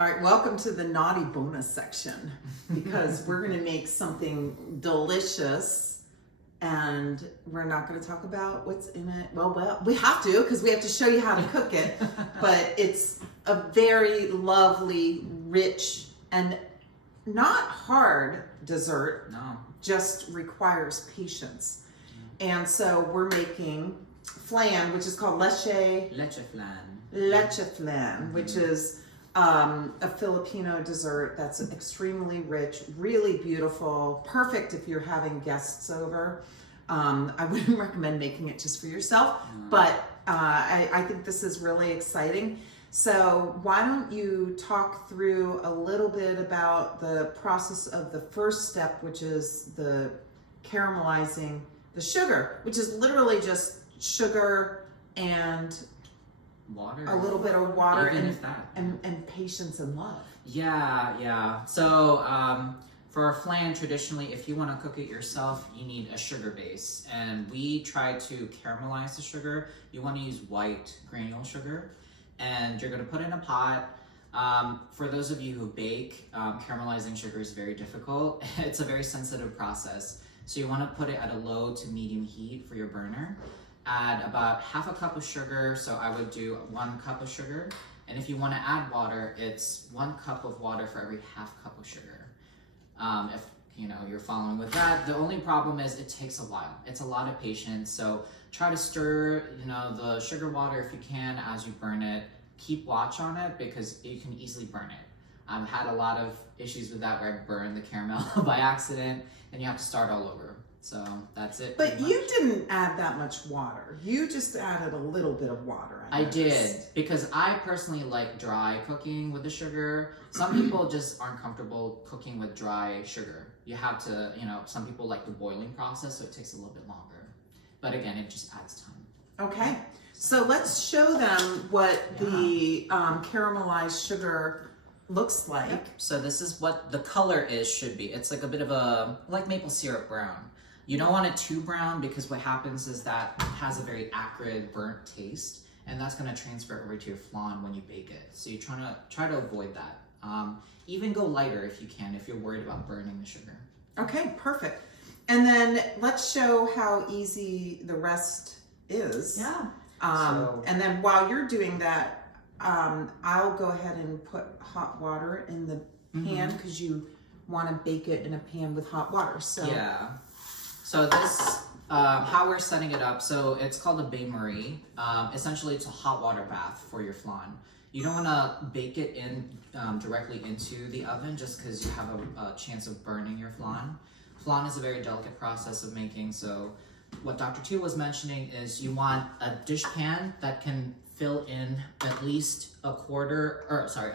All right, welcome to the naughty bonus section because we're going to make something delicious and we're not going to talk about what's in it. Well, we have to because we have to show you how to cook it, but it's a very lovely, rich, and not hard dessert. No. Just requires patience. And so we're making flan, which is called Leche Flan, which is a Filipino dessert that's extremely rich, really beautiful, perfect if you're having guests over. I wouldn't recommend making it just for yourself, but I think this is really exciting. So why don't you talk through a little bit about the process of the first step, which is the caramelizing the sugar, which is literally just sugar and water, a little bit of water, and patience and love. Yeah. So for a flan, traditionally, if you want to cook it yourself, you need a sugar base, and we try to caramelize the sugar. You want to use white granule sugar, and you're going to put it in a pot. For those of you who bake, caramelizing sugar is very difficult. It's a very sensitive process, so you want to put it at a low to medium heat for your burner. Add about half a cup of sugar, so I would do 1 cup of sugar. And if you want to add water, it's 1 cup of water for every half cup of sugar. If you're following with that, the only problem is it takes a while. It's a lot of patience, so try to stir the sugar water if you can as you burn it. Keep watch on it because you can easily burn it. I've had a lot of issues with that where I burned the caramel by accident and you have to start all over. So that's it. But you didn't add that much water. You just added a little bit of water. I did because I personally like dry cooking with the sugar. Some people just aren't comfortable cooking with dry sugar. You have to, some people like the boiling process, so it takes a little bit longer. But again, it just adds time. Okay. So let's show them what the caramelized sugar looks like. Yep. So this is what the color should be. It's like a bit of like maple syrup brown. You don't want it too brown because what happens is that it has a very acrid, burnt taste, and that's going to transfer over to your flan when you bake it. So you try to avoid that. Even go lighter if you can, if you're worried about burning the sugar. Okay, perfect. And then let's show how easy the rest is. Yeah. And then while you're doing that, I'll go ahead and put hot water in the pan because you want to bake it in a pan with hot water. So yeah. So this, how we're setting it up, so it's called a bain-marie. Essentially, it's a hot water bath for your flan. You don't want to bake it in directly into the oven just because you have a chance of burning your flan. Flan is a very delicate process of making, so what Dr. Teal was mentioning is you want a dish pan that can fill in at least a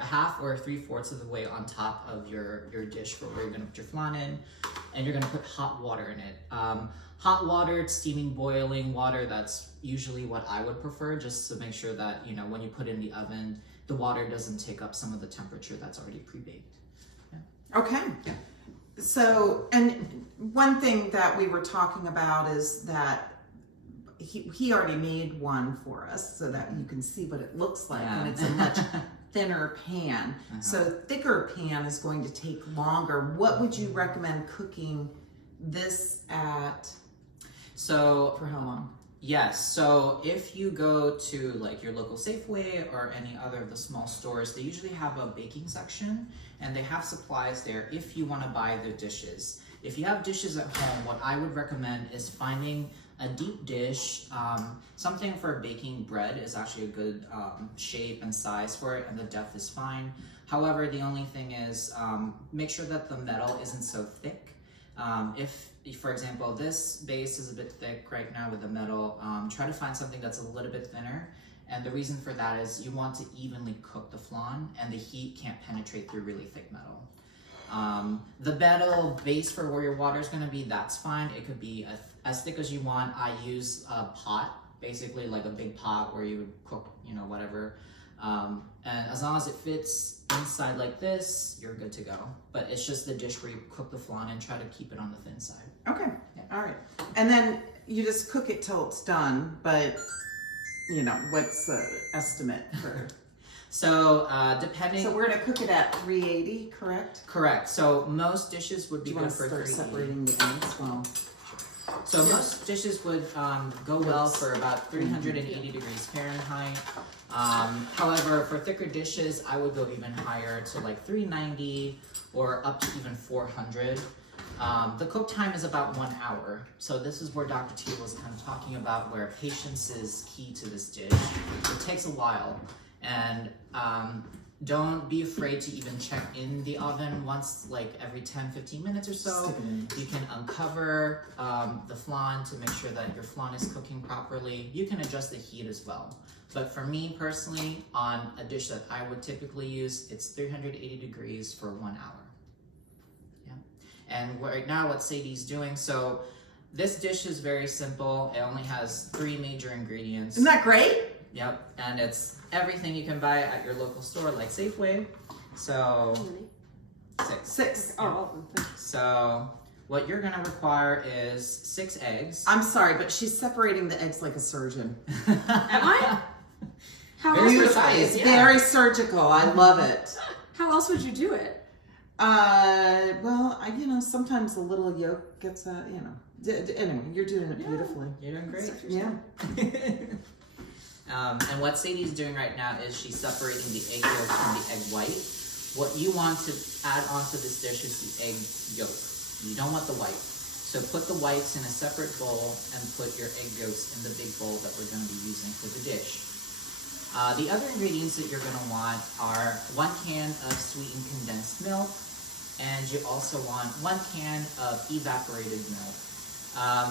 half or 3/4 of the way on top of your dish for where you're gonna put your flan in, and you're gonna put hot water in it. Hot water, steaming, boiling water, that's usually what I would prefer, just to make sure that, when you put it in the oven, the water doesn't take up some of the temperature that's already pre-baked. Yeah. Okay. So, and one thing that we were talking about is that he already made one for us so that you can see what it looks like, and it's a much thinner pan. So thicker pan is going to take longer. What would you recommend cooking this at? So for how long? Yes, so if you go to like your local Safeway or any other of the small stores, they usually have a baking section and they have supplies there if you want to buy the dishes. If you have dishes at home, what I would recommend is finding a deep dish. Something for baking bread is actually a good shape and size for it, and the depth is fine. However, the only thing is make sure that the metal isn't so thick. If, for example, this base is a bit thick right now with the metal, try to find something that's a little bit thinner. And the reason for that is you want to evenly cook the flan, and the heat can't penetrate through really thick metal. The metal base for where your water is going to be, that's fine. It could be as thick as you want. I use a pot, basically like a big pot where you would cook, whatever. And as long as it fits inside like this, you're good to go. But it's just the dish where you cook the flan and try to keep it on the thin side. Okay. Yeah. All right. And then you just cook it till it's done, but what's the estimate for? So depending. So we're gonna cook it at 380, correct? Correct. So most dishes would be Do you good want to for start 380. separating the eggs? Well, So most dishes would go well for about 380 degrees Fahrenheit. However, for thicker dishes, I would go even higher to like 390 or up to even 400. The cook time is about 1 hour. So this is where Dr. Teal was kind of talking about where patience is key to this dish. It takes a while. And don't be afraid to even check in the oven once, like every 10-15 minutes or so. You can uncover the flan to make sure that your flan is cooking properly. You can adjust the heat as well. But for me personally, on a dish that I would typically use, it's 380 degrees for 1 hour. Yeah. And right now what Sadie's doing, so this dish is very simple. It only has 3 major ingredients. isn't that great? Yep, and it's everything you can buy at your local store, like Safeway. So, How many? 6. 6. Oh, all of them. So, what you're gonna require is 6 eggs. I'm sorry, but she's separating the eggs like a surgeon. Am I? How Very else, Beautiful. precise, It's yeah. very surgical. I love it. how else would you do it? Well, sometimes a little yolk gets anyway, you're doing it beautifully. You're doing great. Yeah. And what Sadie's doing right now is she's separating the egg yolk from the egg white. What you want to add onto this dish is the egg yolk. You don't want the white. So put the whites in a separate bowl and put your egg yolks in the big bowl that we're going to be using for the dish. The other ingredients that you're going to want are 1 can of sweetened condensed milk, and you also want 1 can of evaporated milk.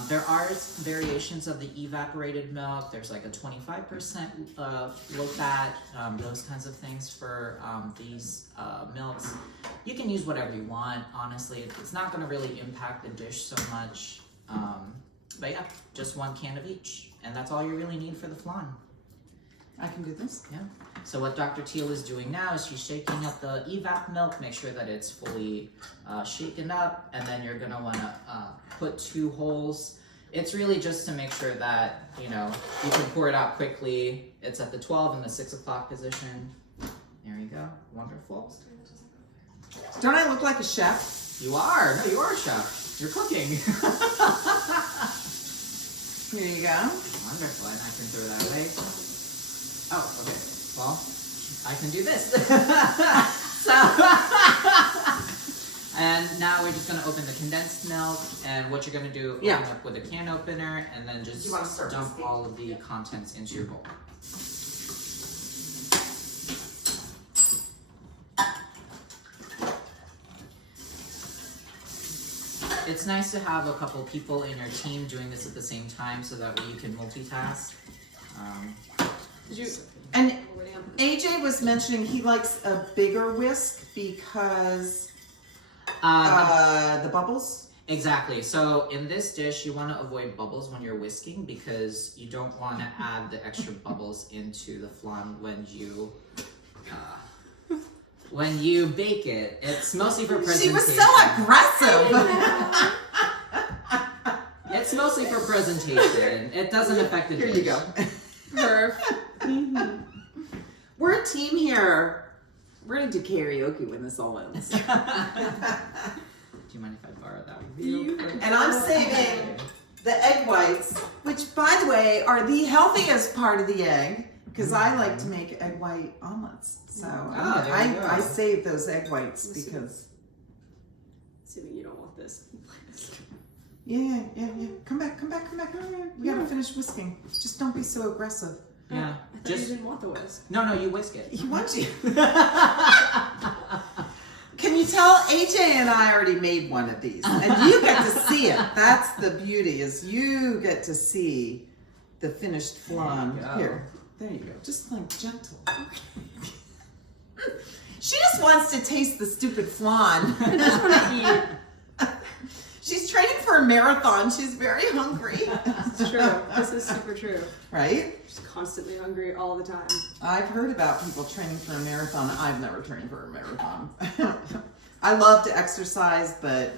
There are variations of the evaporated milk. There's like a 25% low fat, those kinds of things for these milks. You can use whatever you want, honestly. It's not gonna really impact the dish so much. But yeah, just 1 can of each. And that's all you really need for the flan. I can do this. Yeah. So what Dr. Teal is doing now is she's shaking up the evap milk, make sure that it's fully shaken up, and then you're gonna wanna put 2 holes. It's really just to make sure that, you can pour it out quickly. It's at the 12 and the 6 o'clock position. There you go, wonderful. Don't I look like a chef? You are, no, you are a chef. You're cooking. Here you go. Wonderful, and I can throw that away. Oh, okay. Well, I can do this. And now we're just gonna open the condensed milk, and what you're gonna do, open up with a can opener, and then just You wanna start dump with all of the contents into your bowl. It's nice to have a couple people in your team doing this at the same time, so that way you can multitask. Did you? And AJ was mentioning he likes a bigger whisk because the bubbles. Exactly. So in this dish, you want to avoid bubbles when you're whisking because you don't want to add the extra bubbles into the flan when you bake it. It's mostly for presentation. She was so aggressive. It's mostly for presentation. It doesn't affect the Here dish. you go. We're a team here. We're gonna do karaoke when this all ends. Do you mind if I borrow that real quick? And I'm saving the egg whites, which, by the way, are the healthiest part of the egg, because I like to make egg white omelets. So there you go. I save those egg whites because. Assuming you don't want this. Yeah. Come back. We gotta finish whisking. Just don't be so aggressive. Yeah. I thought you didn't want the whisk. No, you whisk it. He wants you. Can you tell AJ and I already made one of these, and you get to see it. That's the beauty, is you get to see the finished flan. Here, there you go. Just like gentle. She just wants to taste the stupid flan. I just want to eat. She's training for a marathon. She's very hungry. It's true. This is super true. Right? She's constantly hungry all the time. I've heard about people training for a marathon. I've never trained for a marathon. I love to exercise, but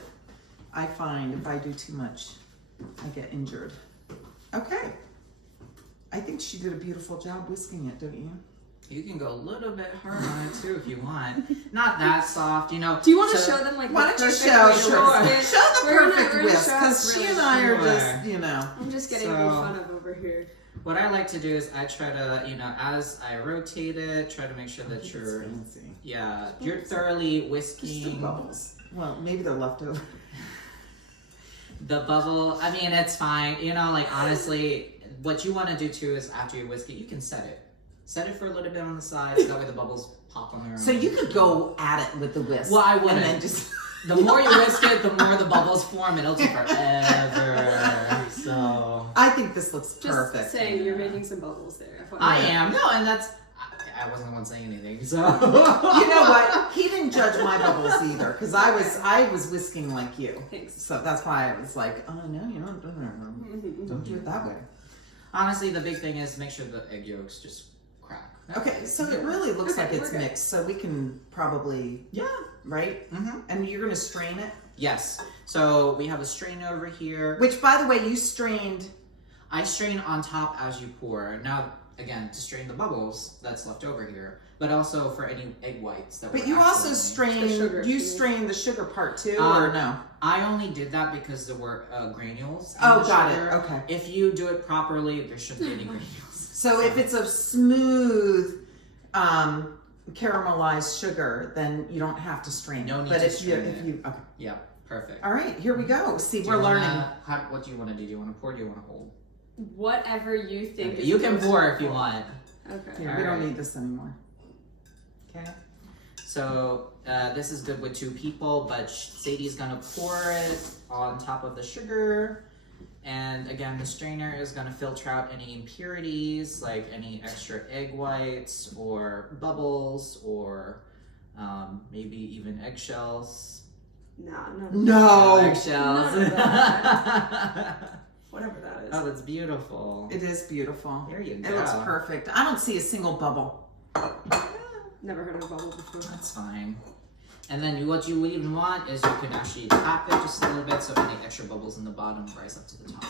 I find if I do too much, I get injured. Okay. I think she did a beautiful job whisking it, don't you? You can go a little bit hard on it too if you want. Not that soft, you know. Do you want to so- show them like Why the don't you perfect show way to sure. whisk it? Show the We're gonna- perfect we're gonna whisk show because us she really and I are sure. just, you know. I'm just getting made fun of over here. What I like to do is I try to, you know, as I rotate it, try to make sure that you're, fancy. yeah, you're thoroughly Just the whisking bubbles. Well, maybe they're left over. the bubble. I mean, it's fine. You know, like honestly, what you want to do too is after you whisk it, you can set it. Set it for a little bit on the side, so that way the bubbles pop on their own. So you could go at it with the whisk. Well, I wouldn't. And then just The more you whisk it, the more the bubbles form. It'll take forever. So I think this looks Just perfect. saying, you're making some bubbles there. I am. No, and that's. I wasn't the one saying anything. So You know what? He didn't judge my bubbles either because I was whisking like you. Thanks. So that's why I was like, oh no, you don't do it that way. Honestly, the big thing is make sure the egg yolks just crack. Okay, so it really looks Okay, like it's we're good. mixed, so we can probably, Yeah. right? Mm-hmm. And you're gonna strain it. Yes. So we have a strainer over here. Which, by the way, you strained. I strain on top as you pour. Now, again, to strain the bubbles that's left over here, but also for any egg whites that. But were you also accidentally- The sugar, strained. You too. strained the sugar part too, or no? I only did that because there were granules. in Oh, the got sugar. it. Okay. If you do it properly, there shouldn't be any granules. So if it's a smooth caramelized sugar, then you don't have to strain it. No need but to if strain if it. you okay. Yeah, perfect. All right, here we go. See, Do we're you learning. what do you want to do? Do you want to pour? Or do you want to hold? Whatever you think. Okay, is you can most pour if you helpful. want. Okay. Here, we don't Alright. need this anymore. Okay. So this is good with 2 people, but Sadie's gonna pour it on top of the sugar. And again, the strainer is gonna filter out any impurities, like any extra egg whites or bubbles or maybe even eggshells. Nah, no. No, Eggshells. None of that. Whatever that is. Oh, that's beautiful. it is beautiful. There you It go. looks perfect. I don't see a single bubble. Never heard of a bubble before. That's fine. And then what you even want is you can actually tap it just a little bit so any extra bubbles in the bottom rise up to the top.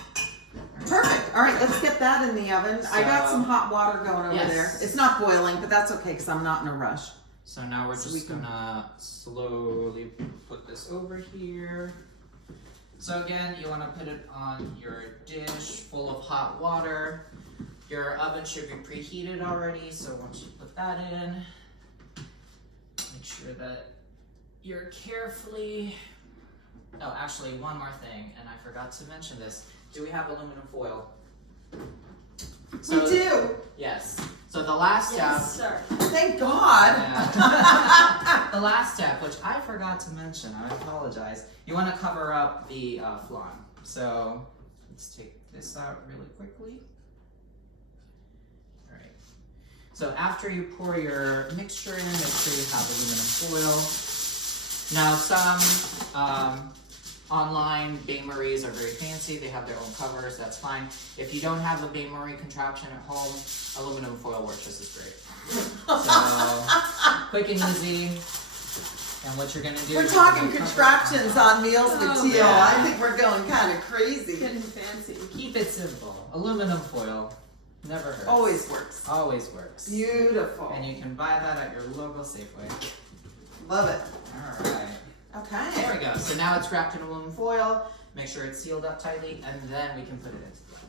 Perfect. All right, let's get that in the oven. I got So- some hot water going over Yes. there. It's not boiling, but that's okay because I'm not in a rush. So now we're So just we can- gonna slowly put this over here. So again, you wanna put it on your dish full of hot water. Your oven should be preheated already, so once you put that in, make sure that you're carefully... Oh, actually, one more thing, and I forgot to mention this. Do we have aluminum foil? We do. Yes. So the last step... Yes, sir. Thank God. Yeah. The last step, which I forgot to mention, I apologize. You want to cover up the flan. So let's take this out really quickly. All right. So after you pour your mixture in, make sure you have aluminum foil. Now some online bain-maries are very fancy. They have their own covers. That's fine. If you don't have a bain-marie contraption at home, aluminum foil works just as great. So quick and easy. And what you're gonna do? We're is talking you're gonna cover contraptions on Meals with Oh, Teal. yeah. I think we're going kind of crazy. Getting fancy. Keep it simple. Aluminum foil never hurts. Always works. Always works. Beautiful. And you can buy that at your local Safeway. Love it. All right. Okay. There we go. So now it's wrapped in aluminum foil. Make sure it's sealed up tightly, and then we can put it into the oven.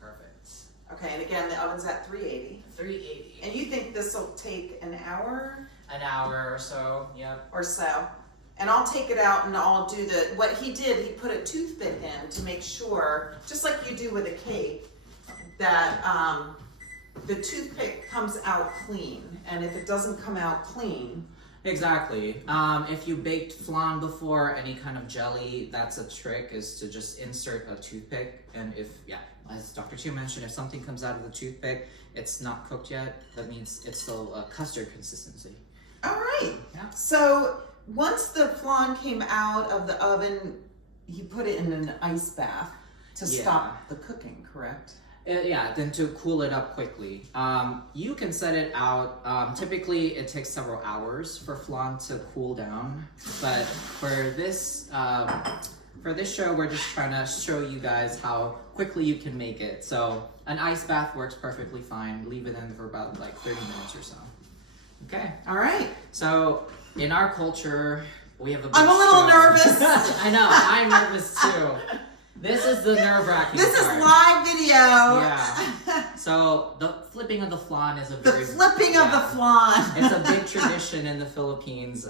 Perfect. Okay, and again, the oven's at 380. 380. And you think this will take an hour An hour or so. Yep. or so? And I'll take it out and I'll do what he did, he put a toothpick in to make sure, just like you do with a cake, that the toothpick comes out clean. And if it doesn't come out clean, Exactly. If you baked flan before, any kind of jelly, that's a trick, is to just insert a toothpick. And if, yeah, as Dr. Teal mentioned, if something comes out of the toothpick, it's not cooked yet, that means it's still a custard consistency. all right. Yeah. So once the flan came out of the oven, you put it in an ice bath to Yeah. stop the cooking, correct? Yeah, then to cool it up quickly. You can set it out. Typically, it takes several hours for flan to cool down. But for this show, we're just trying to show you guys how quickly you can make it. So an ice bath works perfectly fine. Leave it in for about like 30 minutes or so. Okay. All right. So in our culture, we have a big I'm a little show. nervous. I know, I'm nervous too. This is the nerve-wracking This is part. live video. Yeah. So the flipping of the flan is a The very flipping of the flan. It's a big tradition in the Philippines.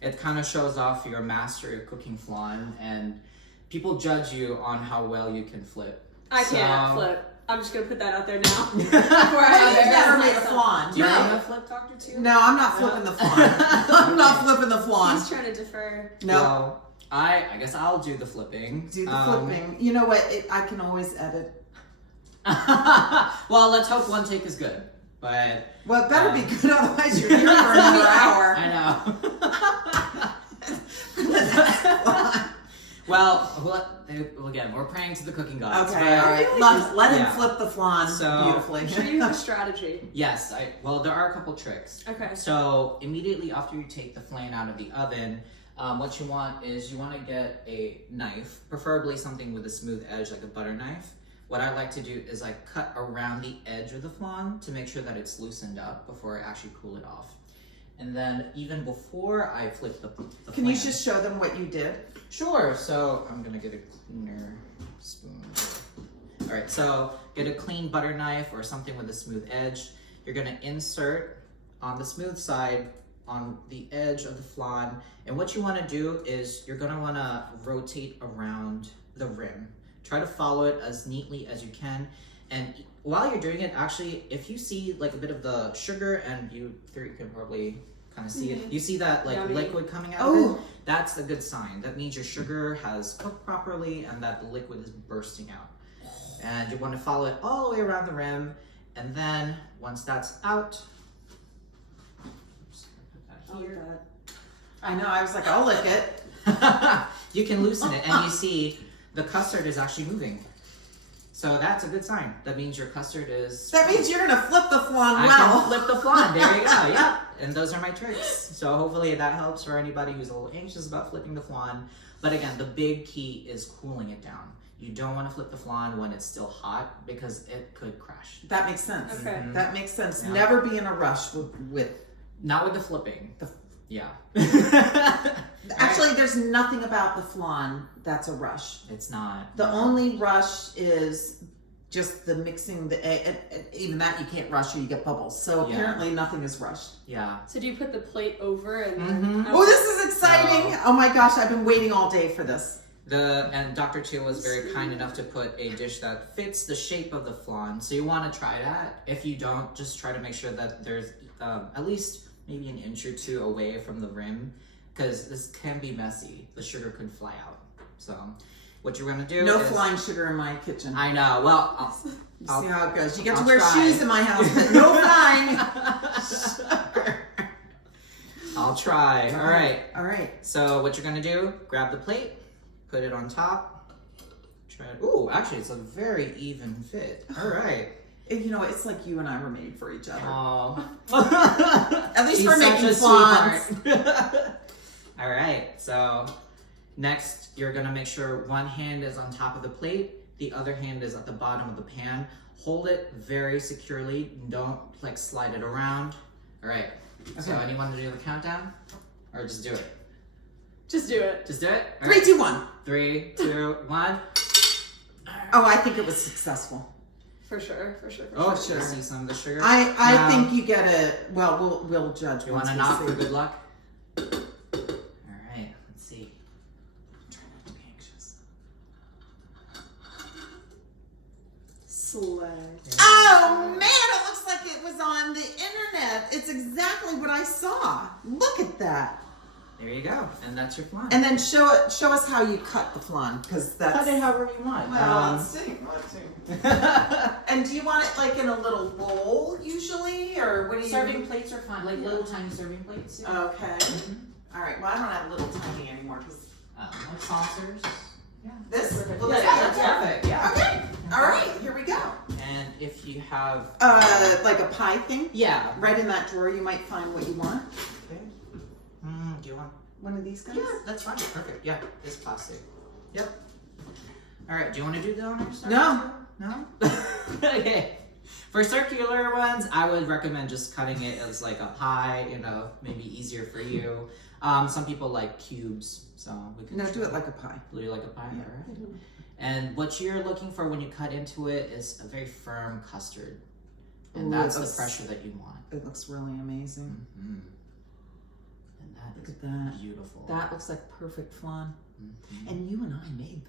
It kind of shows off your mastery of cooking flan, and people judge you on how well you can flip. I can't flip. I'm just gonna put that out there now. You've never made a flan. Do you right? know how to flip, Dr. Teal? No, I'm not flipping the flan. I'm not flipping the flan. He's trying to defer. No. Well, I guess I'll do the flipping. Do the flipping. You know what? I can always edit. Well, let's hope one take is good. But Well, it better be good, otherwise you're here for another hour. I know. Well, again, we're praying to the cooking gods. Okay, but- all right. Let him Yeah. flip the flan So- beautifully. I'm sure you have a strategy. Yes, there are a couple tricks. Okay. So immediately after you take the flan out of the oven, what you want is you want to get a knife, preferably something with a smooth edge like a butter knife. What I like to do is I cut around the edge of the flan to make sure that it's loosened up before I actually cool it off. And then even before I flip the Can flan, you just show them what you did? Sure. So I'm gonna get a cleaner spoon. All right. So get a clean butter knife or something with a smooth edge. You're gonna insert on the smooth side on the edge of the flan, and what you want to do is you're gonna want to rotate around the rim. Try to follow it as neatly as you can, and while you're doing it, actually, if you see like a bit of the sugar, and you can probably kind of see it, you see that like Yummy. liquid coming out of it, that's a good sign. That means your sugar has cooked properly and that the liquid is bursting out. And you want to follow it all the way around the rim, and then once that's out, here. I know, I was like, I'll lick it. You can loosen it, and you see the custard is actually moving. So that's a good sign. That means your custard is... That means you're gonna flip the flan I well. can flip the flan. There you go. Yeah. And those are my tricks. So hopefully that helps for anybody who's a little anxious about flipping the flan. But again, the big key is cooling it down. You don't want to flip the flan when it's still hot because it could crash. That makes sense. Okay. That makes sense. Yeah. Never be in a rush with Not with the flipping. Yeah. Actually, there's nothing about the flan that's a rush. It's not. The only rush is just the mixing the egg. Even that you can't rush or you get bubbles. So Yeah. apparently nothing is rushed. Yeah. So do you put the plate over and Mhm. Oh, this is exciting. Oh my gosh, I've been waiting all day for this. And Dr. Teal was very kind enough to put a dish that fits the shape of the flan. So you want to try that. If you don't, just try to make sure that there's at least maybe an inch or two away from the rim, because this can be messy. The sugar could fly out. So what you're gonna do No is... flying sugar in my kitchen. I know. Well, You see how it goes. You get I'll to wear try. shoes in my house, but no flying. I'll try. All right. All right. So what you're gonna do, grab the plate, put it on top. Try it. Ooh, actually it's a very even fit. All right. You know, it's like you and I were made for each other. Oh. At least She's we're such making a flans. sweetheart. All right. So next, you're gonna make sure one hand is on top of the plate, the other hand is at the bottom of the pan. Hold it very securely. Don't like slide it around. All right. So Okay. anyone to do the countdown, or just do it? just do it? Just do it. All 3, 2, 1. 3, 2, 1. Oh, I think it was successful. For sure, for sure, for Oh, sure. should I see some of the sugar? I Now, think you get a. Well, we'll judge. You once want to we knock see. for good luck? All right. Let's see. Try not to be anxious. Slay. Oh man, it looks like it was on the internet. It's exactly what I saw. Look at that. There you go, and that's your flan. And then show us how you cut the flan, because that's. cut it however you want. Well, let's see. And do you want it like in a little bowl usually, or what do you? Serving plates are fine, like little tiny serving plates. Yeah. Okay. All right. Well, I don't have little tiny anymore because Like saucers. Yeah. this. Perfect. Will Yeah, this that's work? perfect. Yeah. Okay. All right. Here we go. And if you have, Like a pie thing. yeah. Right in that drawer, you might find what you want. Okay. Do you want? One of these guys. Yeah, that's fine. Perfect. Yeah, this plastic. Yep. All right, do you want to do the honors? No. No? Okay. For circular ones, I would recommend just cutting it as like a pie, you know, maybe easier for you. Some people like cubes, so we could No, do it like a pie. do it like a pie, Yeah. all right? And what you're looking for when you cut into it is a very firm custard. And Ooh, that's the that's- pressure that you want. It looks really amazing. Mm-hmm. And that Look is at that. beautiful. That looks like perfect flan. Mhm. And you and I made that.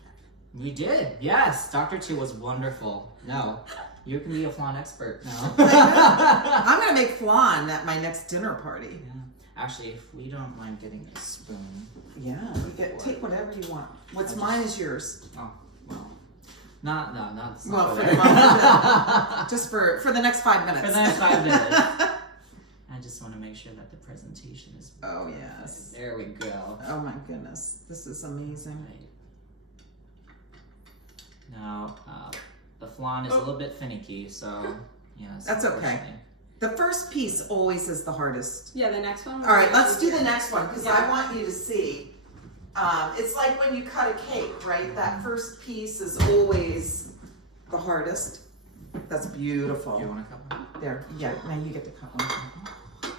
We did, yes. Dr. Teal was wonderful. No, you can be a flan expert now. I'm gonna make flan at my next dinner party. Yeah. Actually, if we don't mind getting a spoon. Yeah, you take whatever you want. What's mine is yours. Oh, well. Not Well, over for there. the moment, just for the next 5 minutes. For the next 5 minutes. I just want to make sure that the presentation is. Oh yes. There we go. Oh my goodness, this is amazing. Right. Now, the flan is a little bit finicky, so yes. That's okay. unfortunately. The first piece always is the hardest. Yeah, the next one. All right, let's do the next one because I Yeah. want you to see. It's like when you cut a cake, right? That first piece is always the hardest. That's beautiful. Do you want to cut one? There, yeah, now you get to cut one.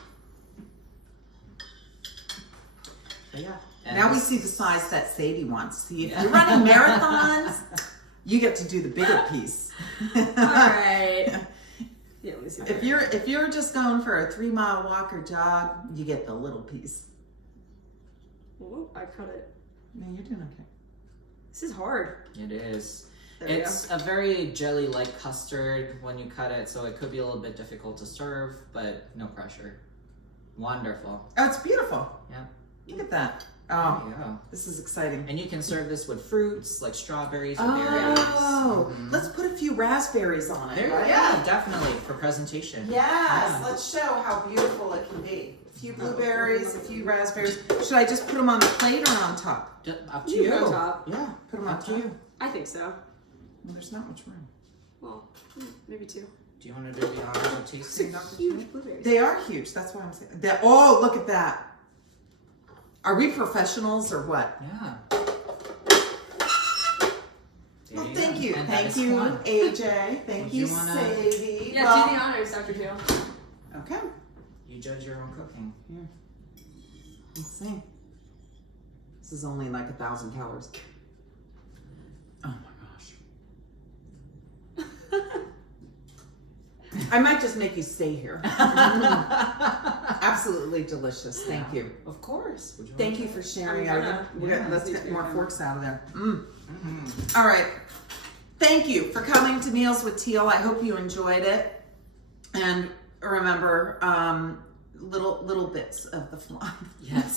But yeah. And Now we this- see the size that Sadie wants. See, if Yeah. you're running marathons, you get to do the bigger piece. All right. Yeah, let me see. If you're just going for a 3-mile walk or jog, you get the little piece. Whoa, I cut it. No, you're doing okay. This is hard. It is. There we It's a very jelly-like custard when you cut it, so it could be a little bit difficult to serve, but no pressure. Wonderful. Oh, it's beautiful. Yeah. Look at that. Oh, Yeah. this is exciting. And you can serve this with fruits like strawberries or berries. Oh, Mhm. let's put a few raspberries on it. There, right? yeah, definitely for presentation. Yes, Yeah. let's show how beautiful it can be. A few blueberries, a few raspberries. Should I just put them on the plate or on top? Up to You you. can put on top. Yeah, Put them on up top. to you. I think so. Well, there's not much room. Well, maybe 2. Do you want to do the honors of tasting, Dr. Teal? Huge blueberries. They are huge. That's why I'm saying. Oh, look at that. Are we professionals or what? Yeah. There Well, you thank go. you. And that Thank is you, fun. AJ. Thank Would you, you wanna- Sadie. Yeah, Well, do the honors, Dr. Teal. Okay. You judge your own cooking. Here. Let's see. This is only like 1,000 calories. Oh my gosh. I might just make you stay here. Absolutely delicious. Thank you. Of course. Would you Thank want you to for sharing. I'm gonna- Let's get more forks out of there. Mm. Mhm. All right. Thank you for coming to Meals with Teal. I hope you enjoyed it. And remember, little bits of the flan. Yes.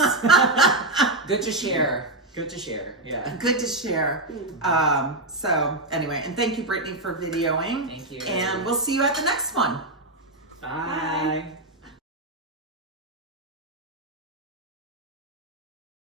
Good to share. Good to share. Yeah. Good to share. So anyway, and thank you, Brittany, for videoing. Thank you. And we'll see you at the next one. Bye.